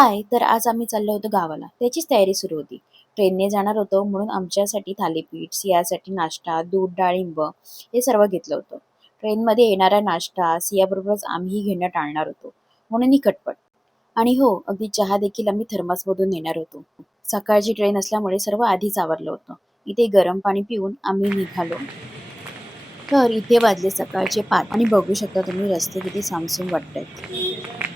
हाय, तर आज आम्ही चाललो होतो गावाला. त्याचीच तयारी सुरू होती. ट्रेनने जाणार होतो म्हणून आमच्यासाठी थालीपीठ, सियासाठी नाश्ता, दूध, डाळिंब हे सर्व घेतलं होतं. ट्रेनमध्ये येणारा नाश्ता सियाबरोबरच आम्हीही घेणं टाळणार होतो. म्हणून ही खटपट. आणि हो, अगदी चहा देखील आम्ही थर्मासमधून नेणार होतो. सकाळची ट्रेन असल्यामुळे सर्व आधीच आवरलं होतं. इथे गरम पाणी पिऊन आम्ही निघालो. तर इथे वाजले सकाळचे 5 आणि बघू शकता तुम्ही रस्ते किती सामसूम वाटतायत.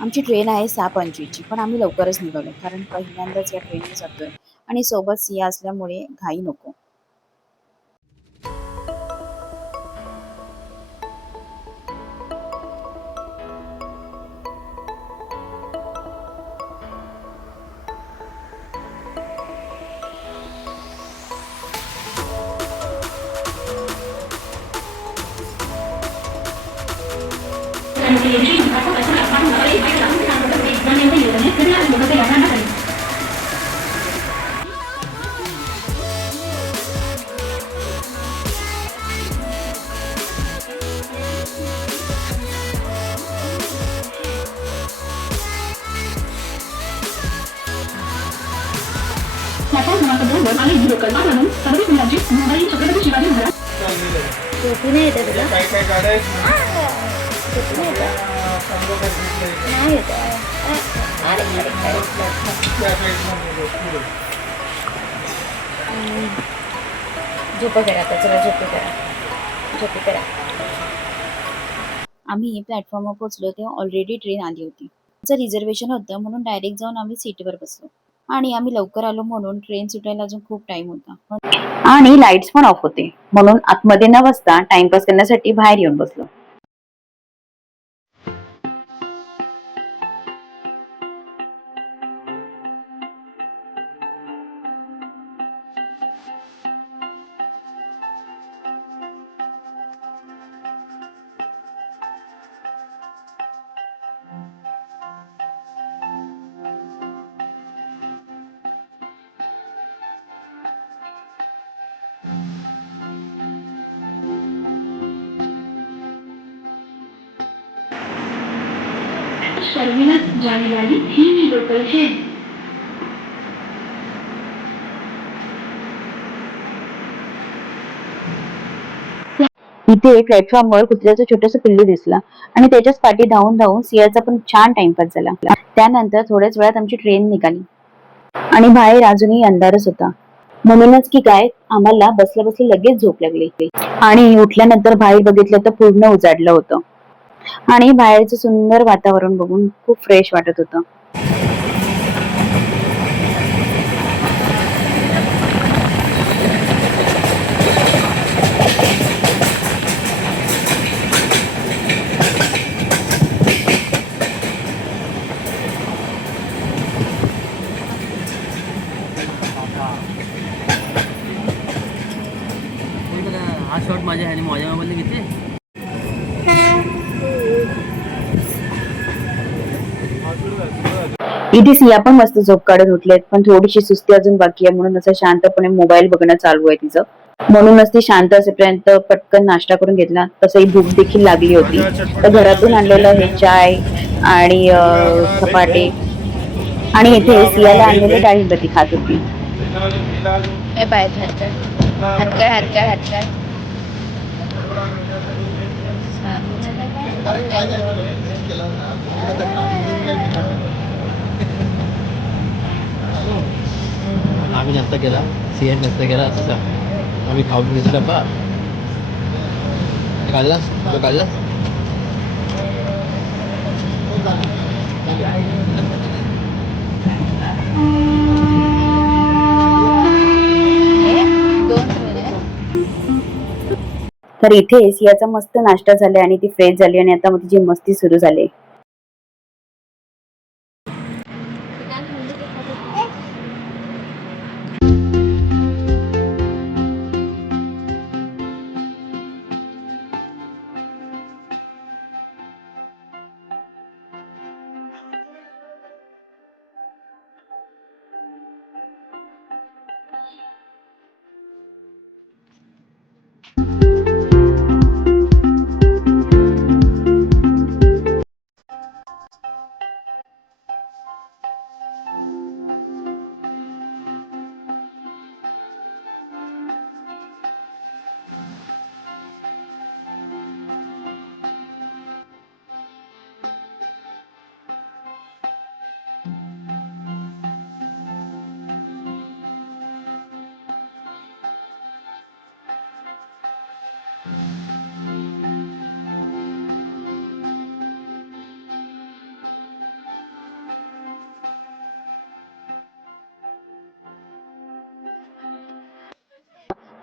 आमची ट्रेन आहे 6:25 ची, पण आम्ही लवकरच निघालो कारण पहिल्यांदाच या ट्रेनने जातोय आणि सोबत सिया असल्यामुळे घाई नको. प्लॅटफॉर्म क्रमांक 2 वर आलेली लोकल मार्गावरून सर्व मुलांची मुंबई छत्रपती शिवाजी महाराज झोपू नाही येते तुला? काय काय गाड्या आहेत ना, झोपू नाही येते? चांगलं घेतलंय. नाही येते. त्या साईडला पुढे. झोपा करा आता, चला झोपू करा. झोपू करा. आम्ही प्लॅटफॉर्मवर पोहोचलो तेव्हा ऑलरेडी ट्रेन आली होती. आमचं रिझर्वेशन होतं म्हणून डायरेक्ट जाऊन आम्ही सीटवर बसलो. आणि आम्ही लवकर आलो म्हणून ट्रेन सुटायला अजून खूप टाइम होता. आणि लाईट्स पण ऑफ होते म्हणून आतमध्ये न बसता टाइमपास करण्यासाठी बाहेर येऊन बसलो. टर्मिनस जाने वाली ही लोकल है. इथे प्लॅटफॉर्मवर कुत्र्याचं छोटंसं पिल्लू दिसलं आणि त्याच्याच पाठी धावून धावून सियाचा पण छान टाइमपास झाला. त्यानंतर थोड्याच वेळात आमची ट्रेन निघाली आणि बाहेर अजूनही अंधारच होता. म्हणूनच की काय आम्हाला बसल्या बसल्या लगेच झोप लागली आणि उठल्यानंतर बाहेर बघितलं तर पूर्ण उजाडलं होतं आणि बाहेरचं सुंदर वातावरण बघून खूप फ्रेश वाटत होतं. हा शॉट माझ्या ह्याने माझ्या मोबाईलने घेते. इथे सिया पण मस्त झोप काढून उठलेत, पण थोडीशी सुस्ती अजून बाकी आहे म्हणून असं शांतपणे मोबाईल बघणं चालू आहे तिचं. म्हणूनच ती शांत असेपर्यंत पटकन नाश्ता करून घेतला. तसही भूक देखील लागली होती. तर घरातून आणलेलं हे चाय आणि धपाटे आणि इथे सियाला आणलेले डाळिंब ती खात होती. आम्ही नाश्ता केला, सीएन नाश्ता केला. तसा आम्ही खाऊन घेतला डब्बा. काढलास तो काढलास. तर इथे सियाचा मस्त नाश्ता झाला आणि ती फ्रेश झाली आणि आता तिची मस्ती सुरू झाली.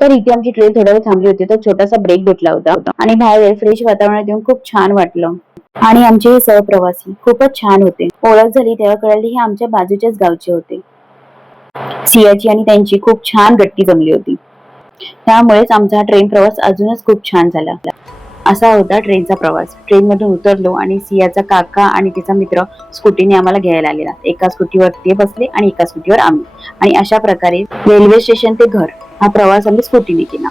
तर इथे आमची ट्रेन थोडा वेळ थांबली होती, तर छोटासा ब्रेक भेटला होता आणि बाहेर फ्रेश वातावरणात येऊन खूप छान वाटलं. आणि आमचे हे सहप्रवासी खूपच छान होते. ओळख झाली तेव्हा कळले हे आमच्या बाजूच्याच गावचे होते. सियाची आणि त्यांची खूप छान गट्टी जमली होती. त्यामुळेच आमचा हा ट्रेन प्रवास अजूनच खूप छान झाला. असा होता ट्रेनचा प्रवास. ट्रेन मधून उतरलो आणि सियाचा काका आणि तिचा मित्र स्कूटीने आम्हाला घ्यायला आलेला. एका स्कूटीवर ते बसले आणि एका स्कूटीवर आम्ही, आणि अशा प्रकारे रेल्वे स्टेशन ते घर हा प्रवास आम्ही स्कूटीने केला.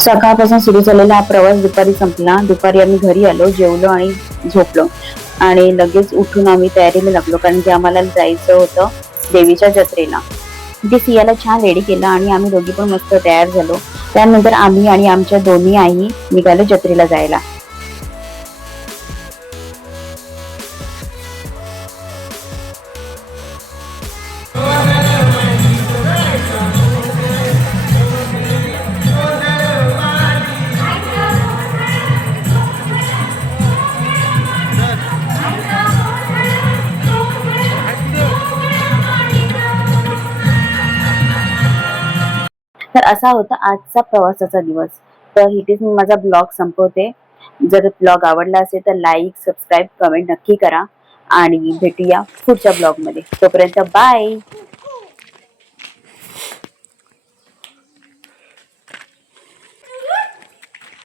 सकाळपासून सुरू झालेला हा प्रवास दुपारी संपला. दुपारी आम्ही घरी आलो, जेवलो आणि झोपलो आणि लगेच उठून आम्ही तयारीला लागलो, कारण की आम्हाला जायचं होतं देवीच्या जत्रेला. तिथे सियाला छान रेडी केलं आणि आम्ही दोघी पण मस्त तयार झालो. त्यानंतर आम्ही आणि आमच्या दोन्ही आई निघालो जत्रेला जायला. तर असा होता आजचा प्रवासाचा दिवस. तर इथेच मी माझा ब्लॉग संपवते. जर ब्लॉग आवडला असेल तर लाईक, सबस्क्राईब, कमेंट नक्की करा आणि भेटूया पुढच्या ब्लॉग मध्ये. तोपर्यंत बाय.